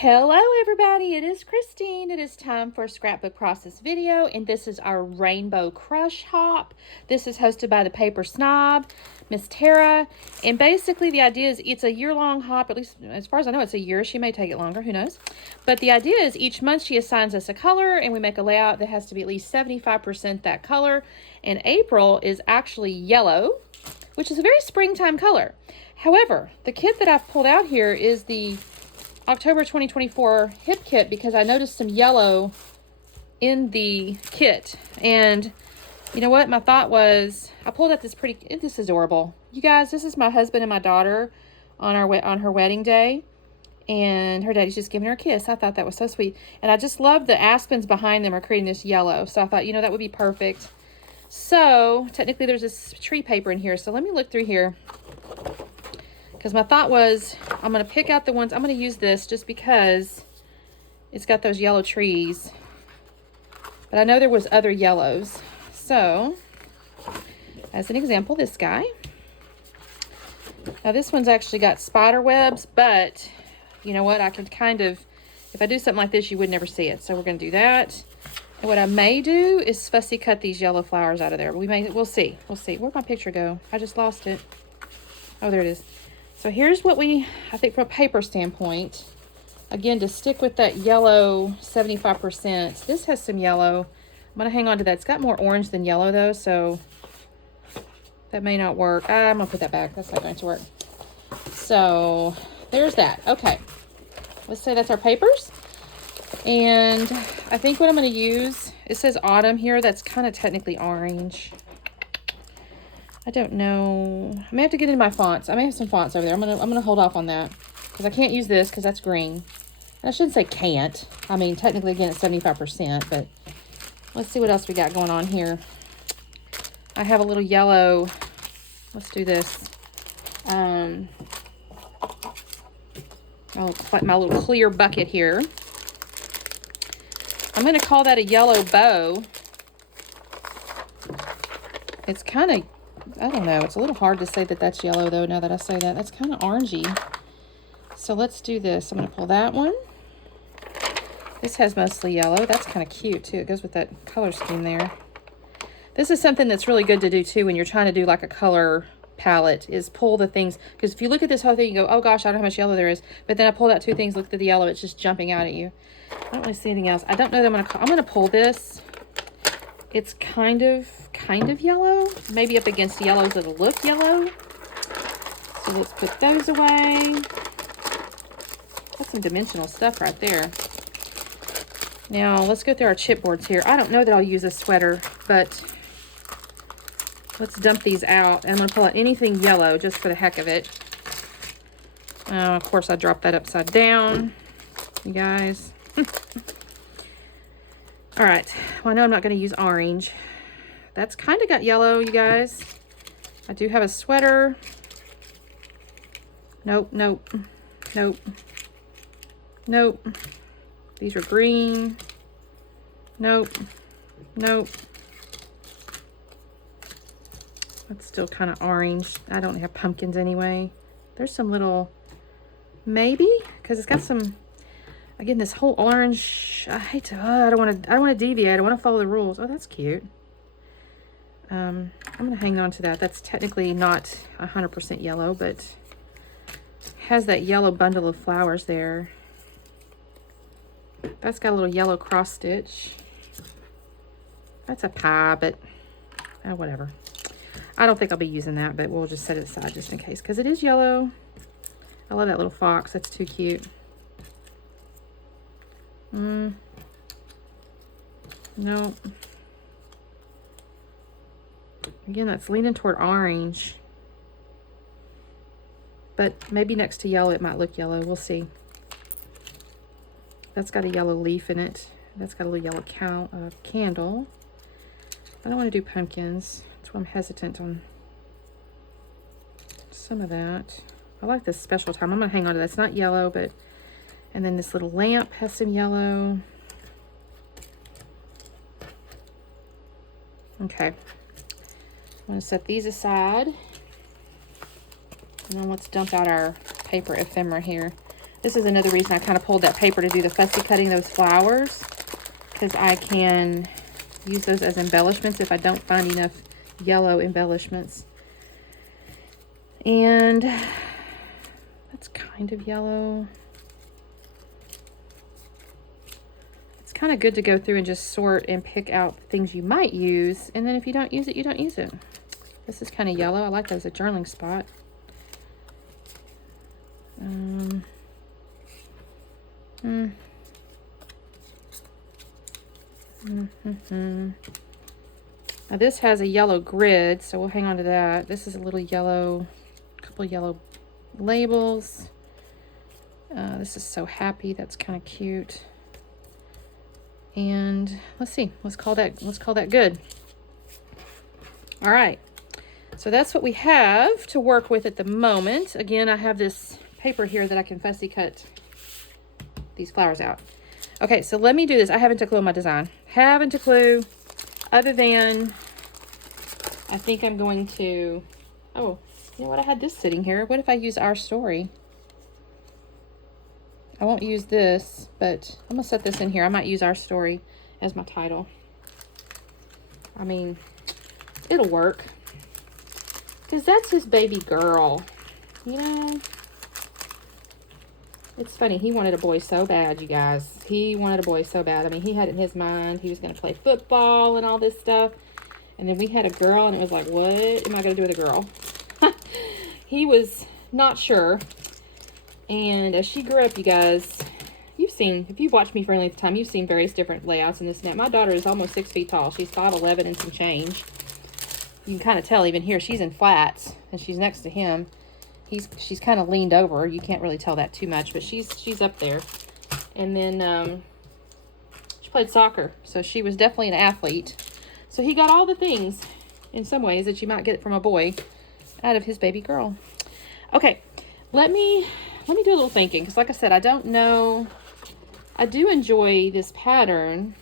Hello everybody, it is Christine. It is time for a scrapbook process video, and this is our Rainbow Crush Hop. This is hosted by the Paper Snob, Miss Tara, and basically the idea is it's a year-long hop, at least as far as I know it's a year. She may take it longer, who knows. But the idea is each month she assigns us a color, and we make a layout that has to be at least 75% that color, and April is actually yellow, which is a very springtime color. However, the kit that I've pulled out here is the October 2024 hip kit because I noticed some yellow in the kit. And you know what? My thought was, I pulled out this this is adorable. You guys, this is my husband and my daughter on her wedding day. And her daddy's just giving her a kiss. I thought that was so sweet. And I just love the aspens behind them are creating this yellow. So I thought, you know, that would be perfect. So technically there's this tree paper in here. So let me look through here. Because my thought was, I'm going to pick out the ones, I'm going to use this just because it's got those yellow trees. But I know there was other yellows. So, as an example, this guy. Now this one's actually got spider webs, but you know what? I can kind of, if I do something like this, you would never see it. So we're going to do that. And what I may do is fussy cut these yellow flowers out of there. We'll see. We'll see. Where'd my picture go? I just lost it. Oh, there it is. So here's what I think from a paper standpoint, again, to stick with that yellow 75%, this has some yellow. I'm going to hang on to that. It's got more orange than yellow though, so that may not work. I'm going to put that back. That's not going to work. So there's that. Okay. Let's say that's our papers. And I think what I'm going to use, it says autumn here. That's kind of technically orange. I don't know. I may have to get into my fonts. I may have some fonts over there. I'm gonna hold off on that because I can't use this because that's green. And I shouldn't say can't. I mean, technically, again, it's 75%, but let's see what else we got going on here. I have a little yellow. Let's do this. Oh, like my little clear bucket here. I'm gonna call that a yellow bow. It's kind of, I don't know. It's a little hard to say that that's yellow, though, now that I say that. That's kind of orangey. So let's do this. I'm going to pull that one. This has mostly yellow. That's kind of cute, too. It goes with that color scheme there. This is something that's really good to do, too, when you're trying to do like a color palette, is pull the things. Because if you look at this whole thing, you go, oh, gosh, I don't know how much yellow there is. But then I pulled out two things, looked at the yellow. It's just jumping out at you. I don't really see anything else. I don't know that I'm going to pull this. It's kind of yellow. Maybe up against yellows it'll look yellow. So let's put those away. That's some dimensional stuff right there. Now let's go through our chipboards here. I don't know that I'll use a sweater, but let's dump these out. And I'm going to pull out anything yellow just for the heck of it. Of course I dropped that upside down, you guys. All right, well, I know I'm not going to use orange. That's kind of got yellow, you guys. I do have a sweater. Nope, nope, nope, nope. These are green. Nope, nope. That's still kind of orange. I don't have pumpkins anyway. There's some little, maybe, because it's got some, again, this whole orange, I hate to, I don't want to deviate. I want to follow the rules. Oh, that's cute. I'm going to hang on to that. That's technically not 100% yellow, but has that yellow bundle of flowers there. That's got a little yellow cross stitch. That's a pie, but whatever. I don't think I'll be using that, but we'll just set it aside just in case, because it is yellow. I love that little fox. That's too cute. No. Again, that's leaning toward orange. But maybe next to yellow, it might look yellow. We'll see. That's got a yellow leaf in it. That's got a little yellow candle. I don't want to do pumpkins. That's why I'm hesitant on some of that. I like this special time. I'm going to hang on to that. It's not yellow, but... And then this little lamp has some yellow. Okay. I'm going to set these aside. And then let's dump out our paper ephemera here. This is another reason I kind of pulled that paper to do the fussy cutting those flowers, because I can use those as embellishments if I don't find enough yellow embellishments. And that's kind of yellow. It's kind of good to go through and just sort and pick out things you might use, and then if you don't use it, you don't use it. This is kind of yellow. I like that as a journaling spot. Now this has a yellow grid, so we'll hang on to that. This is a little yellow, couple yellow labels. This is So Happy. That's kind of cute. And let's see. Let's call that good. All right. So that's what we have to work with at the moment. Again, I have this paper here that I can fussy cut these flowers out. Okay, so let me do this. I haven't a clue on my design. Haven't a clue, other than I think I'm going to, oh, you know what? I had this sitting here. What if I use Our Story? I won't use this, but I'm going to set this in here. I might use Our Story as my title. I mean, it'll work. Because that's his baby girl, you know? It's funny. He wanted a boy so bad, you guys. He wanted a boy so bad. I mean, he had in his mind he was going to play football and all this stuff. And then we had a girl, and it was like, what am I going to do with a girl? He was not sure. And as she grew up, you guys, you've seen, if you've watched me for any length of time, you've seen various different layouts in this net. My daughter is almost 6 feet tall. She's 5'11" and some change. You can kind of tell even here, she's in flats, and she's next to him. She's kind of leaned over. You can't really tell that too much, but she's up there. And then she played soccer, so she was definitely an athlete. So he got all the things, in some ways, that you might get from a boy out of his baby girl. Okay, let me do a little thinking, because like I said, I don't know. I do enjoy this pattern.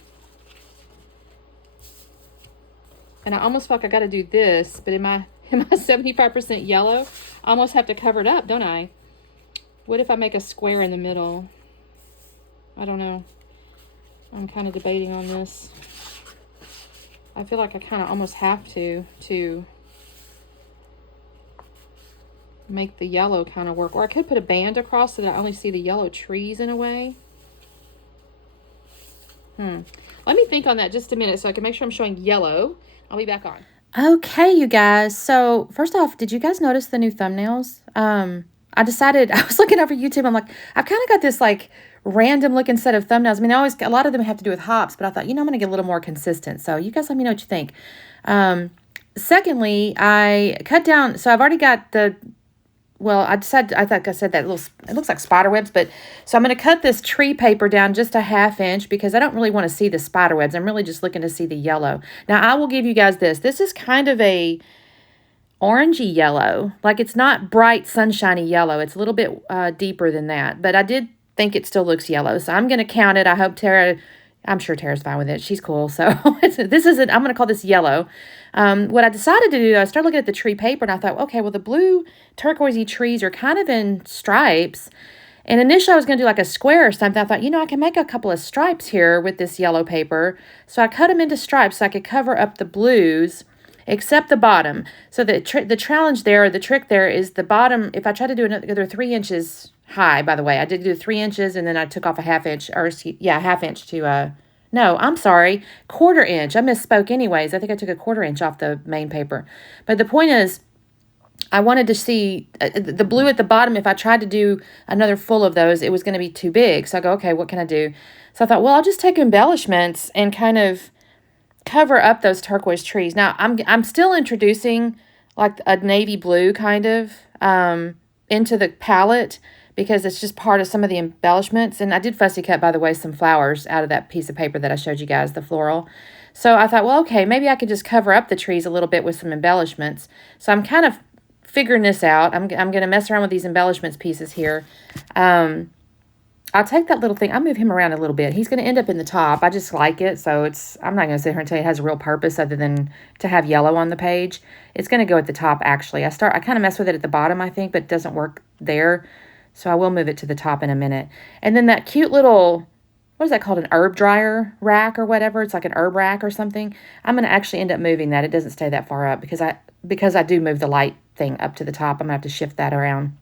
And I almost feel like I got to do this, but am I 75% yellow? I almost have to cover it up, don't I? What if I make a square in the middle? I don't know. I'm kind of debating on this. I feel like I kind of almost have to make the yellow kind of work. Or I could put a band across so that I only see the yellow trees in a way. Let me think on that just a minute so I can make sure I'm showing yellow. I'll be back on. Okay, you guys. So first off, did you guys notice the new thumbnails? I decided, I was looking over YouTube. I'm like, I've kind of got this like random looking set of thumbnails. I mean, a lot of them have to do with hops, but I thought, I'm going to get a little more consistent. So you guys let me know what you think. Secondly, I cut down, so I've already got I thought I said that it looks like spider webs, but so I'm going to cut this tree paper down just a 1/2 inch because I don't really want to see the spider webs. I'm really just looking to see the yellow. Now, I will give you guys this. This is kind of a orangey yellow. Like, it's not bright, sunshiny yellow. It's a little bit deeper than that, but I did think it still looks yellow. So I'm going to count it. I hope I'm sure Tara's fine with it. She's cool. So I'm going to call this yellow. What I decided to do, I started looking at the tree paper and I thought, okay, well, the blue turquoisey trees are kind of in stripes. And initially I was going to do like a square or something. I thought, I can make a couple of stripes here with this yellow paper. So I cut them into stripes so I could cover up the blues, except the bottom. So the challenge there, or the trick there is the bottom. If I try to do another 3 inches high, by the way, I did do 3 inches and then I took off a 1/2 inch, or 1/2 inch to, no, I'm sorry, 1/4 inch. I misspoke anyways. I think I took a 1/4 inch off the main paper. But the point is, I wanted to see the blue at the bottom. If I tried to do another full of those, it was going to be too big. So I go, okay, what can I do? So I thought, well, I'll just take embellishments and kind of cover up those turquoise trees. Now, I'm still introducing like a navy blue kind of into the palette because it's just part of some of the embellishments. And I did fussy cut, by the way, some flowers out of that piece of paper that I showed you guys, the floral. So I thought, well, okay, maybe I could just cover up the trees a little bit with some embellishments. So I'm kind of figuring this out. I'm going to mess around with these embellishments pieces here. I'll take that little thing. I'll move him around a little bit. He's going to end up in the top. I just like it. So I'm not going to sit here and tell you it has a real purpose other than to have yellow on the page. It's going to go at the top, actually. I kind of mess with it at the bottom, I think, but it doesn't work there. So I will move it to the top in a minute. And then that cute little, what is that called? An herb dryer rack or whatever. It's like an herb rack or something. I'm going to actually end up moving that. It doesn't stay that far up because I do move the light thing up to the top. I'm going to have to shift that around.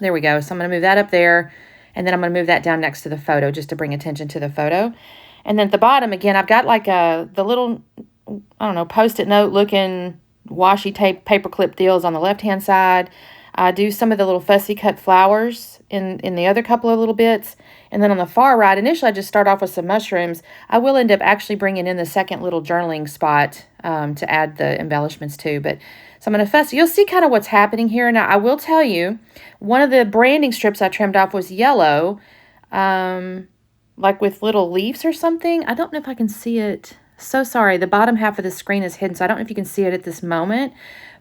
There we go. So I'm going to move that up there. And then I'm going to move that down next to the photo just to bring attention to the photo. And then at the bottom, again, I've got like the little, I don't know, Post-it note looking washi tape paperclip deals on the left-hand side. I do some of the little fussy cut flowers in the other couple of little bits. And then on the far right, initially I just start off with some mushrooms. I will end up actually bringing in the second little journaling spot to add the embellishments to. But so I'm going to fussy. You'll see kind of what's happening here. Now, I will tell you, one of the branding strips I trimmed off was yellow, like with little leaves or something. I don't know if I can see it. So sorry, the bottom half of the screen is hidden, so I don't know if you can see it at this moment.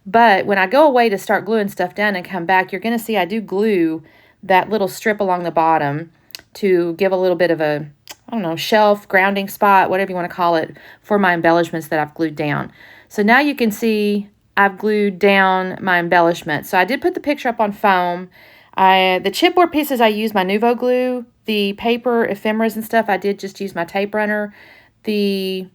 But when I go away to start gluing stuff down and come back, you're going to see I do glue that little strip along the bottom to give a little bit of a, I don't know, shelf, grounding spot, whatever you want to call it, for my embellishments that I've glued down. So now you can see I've glued down my embellishment. So I did put the picture up on foam. The chipboard pieces, I used my Nuvo glue. The paper ephemeras and stuff, I did just use my tape runner. This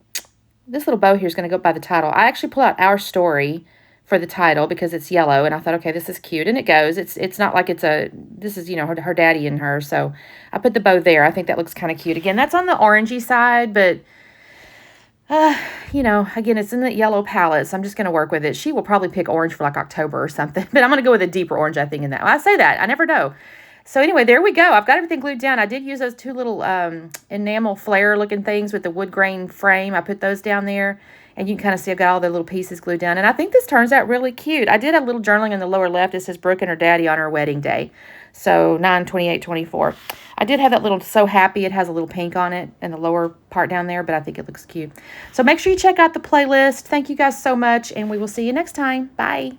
little bow here is going to go by the title. I actually pull out Our Story for the title because it's yellow, and I thought, okay, this is cute, and it goes. It's not like this is, you know, her daddy and her, so I put the bow there. I think that looks kind of cute. Again, that's on the orangey side, but, you know, again, it's in the yellow palette, so I'm just going to work with it. She will probably pick orange for, like, October or something, but I'm going to go with a deeper orange, I think, in that. Well, I say that. I never know. So anyway, there we go. I've got everything glued down. I did use those two little enamel flare looking things with the wood grain frame. I put those down there. And you can kind of see I've got all the little pieces glued down. And I think this turns out really cute. I did have a little journaling in the lower left. It says Brooke and her daddy on her wedding day. So 9/28/24. I did have that little So Happy. It has a little pink on it in the lower part down there. But I think it looks cute. So make sure you check out the playlist. Thank you guys so much. And we will see you next time. Bye.